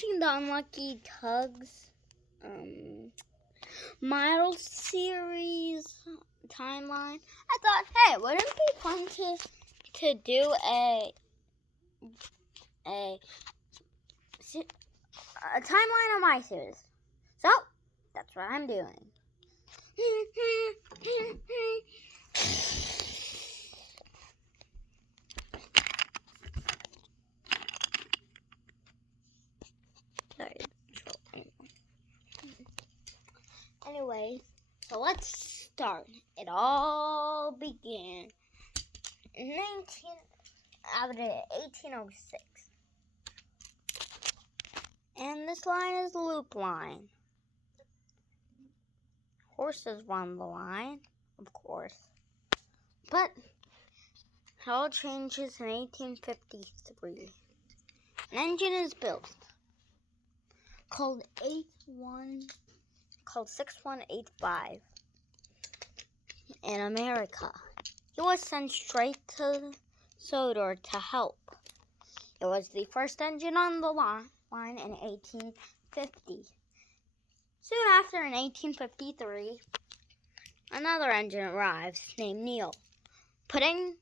watching the Unlucky Tugs Model Series timeline, I thought, hey, wouldn't it be fun to do a timeline of my series? So that's what I'm doing. Sorry. Anyway, so let's start. It all began in 1806. And this line is the loop line. Horses run the line, of course. But it all changes in 1853. An engine is built called 6185 in America. He was sent straight to Sodor to help. It was the first engine on the line in 1850. Soon after, in 1853, another engine arrives named Neil, putting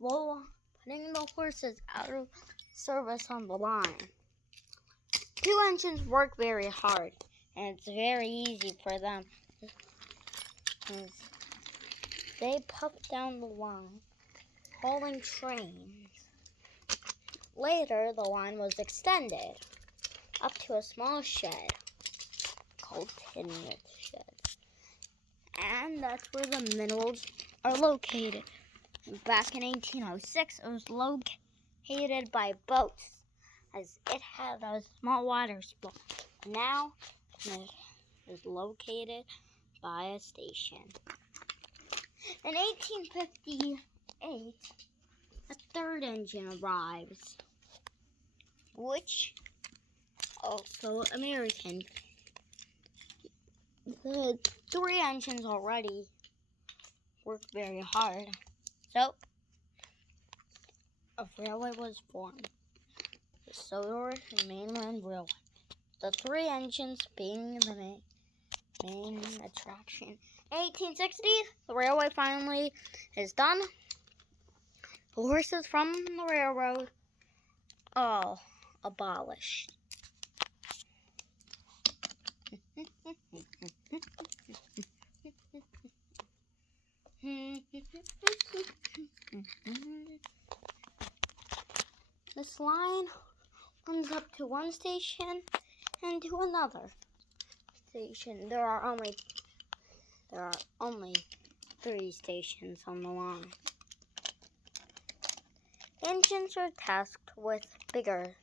the horses out of service on the line. Two engines work very hard, and it's very easy for them. They puff down the line, hauling trains. Later, the line was extended up to a small shed called Tinmouth Shed. And that's where the minerals are located. Back in 1806, it was located by boats, as it had a small water supply. Now, it is located by a station. In 1858, a third engine arrives, which also American. The three engines already work very hard, so a railway was formed, the Sodor and Mainland Railway. The three engines being the main attraction. 1860, the railway finally is done. The horses from the railroad all abolished. This line runs up to one station and to another station. There are only 3 stations on the line. Engines are tasked with bigger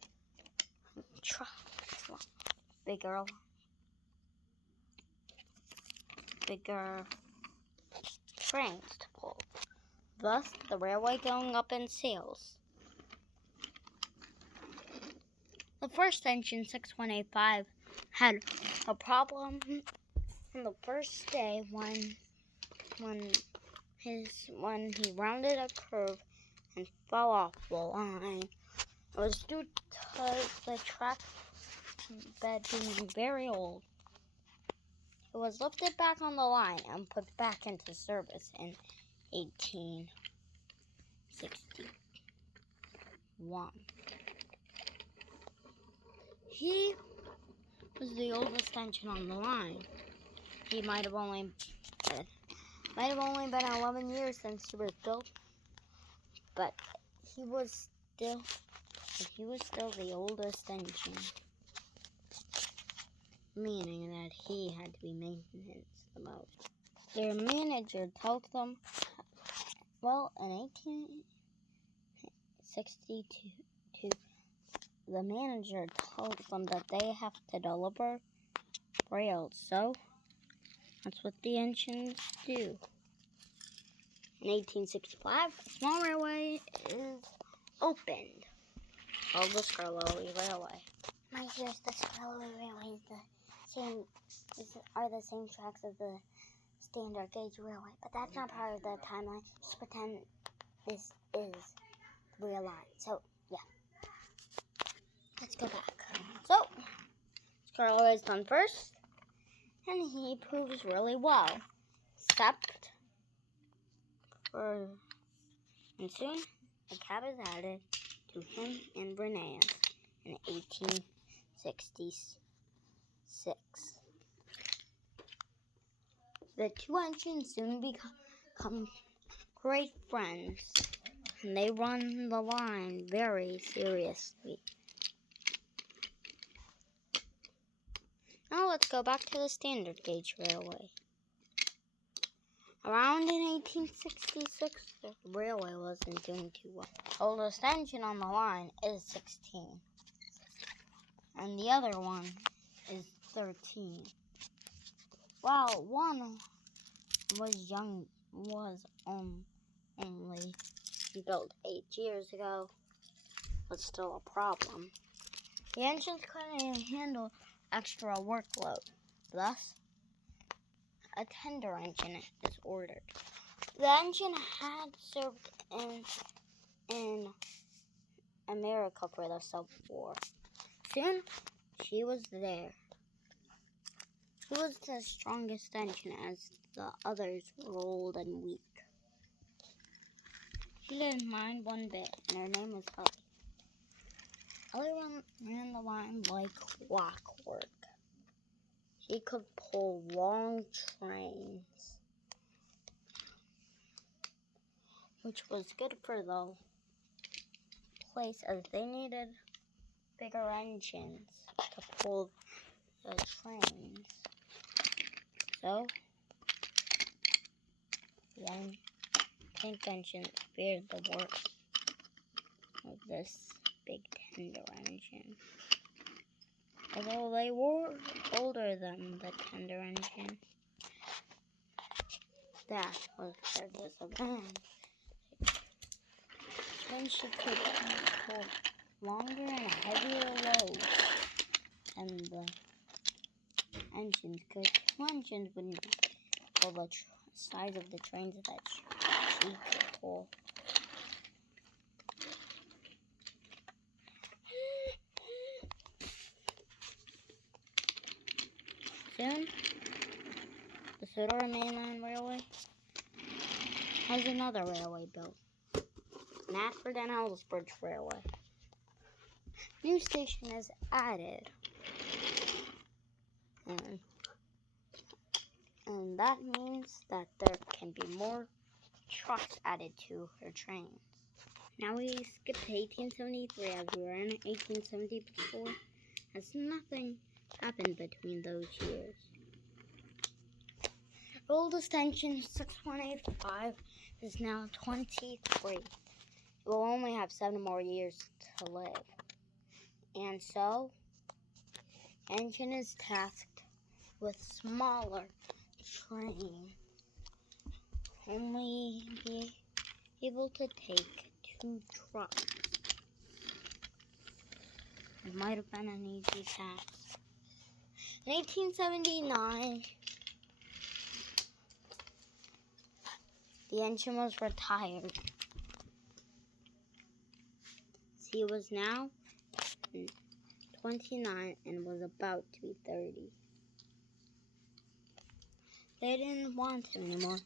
trains to pull. Thus, the railway going up in sales. The first engine, 6185, had a problem on the first day when he rounded a curve and fell off the line. It was due to the track bed being very old. It was lifted back on the line and put back into service in 1861. He was the oldest engine on the line. He might have only been 11 years since he was built, but he was still the oldest engine, meaning that he had to be maintained the most. Their manager told them, in 1862, the manager told them that they have to deliver rails, so that's what the engines do. In 1865, a small railway is opened, called the Skarloey Railway. My dears, the Skarloey Railway are the same tracks as the standard gauge railway, but that's not part of the timeline. Just pretend this is the real line. So, yeah. Let's go back. are always done first, and he proves really well. Except for, and soon a cab is added to him and Renee's in 1866. The two engines soon become great friends, and they run the line very seriously. Now let's go back to the standard gauge railway. Around in 1866, the railway wasn't doing too well. The oldest engine on the line is 16, and the other one is 13. While one was only built 8 years ago, but still a problem. The engines couldn't handle extra workload. Thus, a tender engine is ordered. The engine had served in America for the Civil War. Soon, she was there. She was the strongest engine as the others were old and weak. She didn't mind one bit, and her name was Ellie. Ellie ran the line like clockwork. She could pull long trains, which was good for the place as they needed bigger engines to pull the trains. So, one tank engine feared the worst of this big tender engine. Although they were older than the tender engine, that was their disadvantage. Then she could pull longer and heavier loads than the engines could. Two engines wouldn't pull the size of the trains that she could pull. Soon, the Sodor Mainline Railway has another railway built, Natford and Ellsbridge Railway. New station is added, and that means that there can be more trucks added to her trains. Now we skip to 1873 as we were in 1870 before, as nothing happened between those years. The oldest engine, 6185, is now 23. It will only have 7 more years to live. And so, engine is tasked with smaller trains, only be able to take 2 trucks. It might have been an easy task. In 1879, the engine was retired. He was now 29 and was about to be 30. They didn't want him anymore,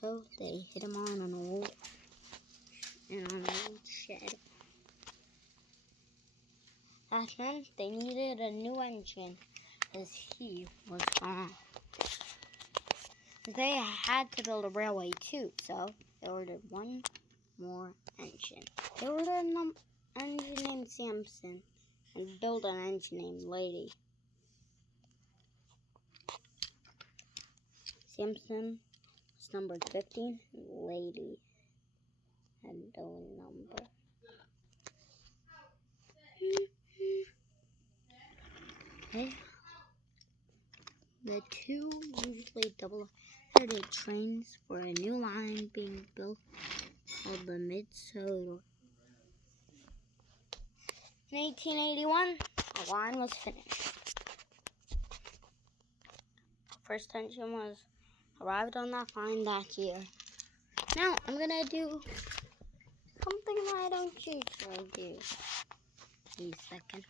so they hit him on an old shed. That meant they needed a new engine as he was gone. They had to build a railway too, so they ordered one more engine. They ordered an engine named Samson and built an engine named Lady. Samson was numbered 15, and Lady had no number. The two usually double-headed trains for a new line being built called the Mid-Sodor. In 1881, a line was finished. The first engine was arrived on that line that year. Now I'm gonna do something that I don't usually do. Wait a second.